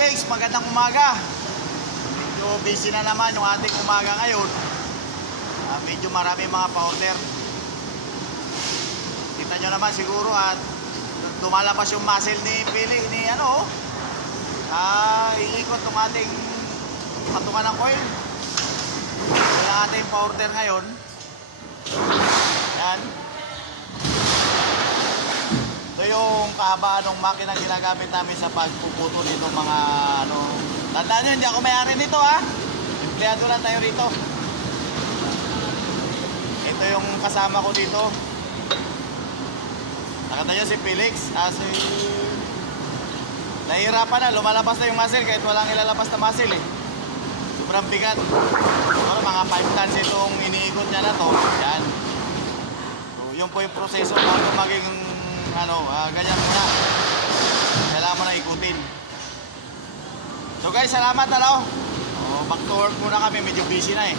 Pegs, magandang umaga. Medyo busy na naman yung ating umaga ngayon. Medyo marami mga pa-order. Kita nyo naman siguro at lumalabas yung muscle ni Pili ni ano. Iikot yung ating patungan ng coil. Yung ating pa-order ngayon. Yan. Ito yung kahabaan ng makina ginagamit namin sa pagpuputo nito mga ano. Tandaan nyo, hindi ako may-ari nito ha. Empleyado lang tayo rito. Ito yung kasama ko dito. Nakita nyo si Felix. Nahihirapan na, lumalabas na yung muscle kahit walang ilalabas na muscle eh. Sobrang bigat. So, mga 5 tons itong iniikot niya na to. Yan. So, yun po yung proseso bago maging ano, ganyan muna. Kailangan mo na ikutin. So guys, salamat na lang. Back to work muna kami, medyo busy na eh.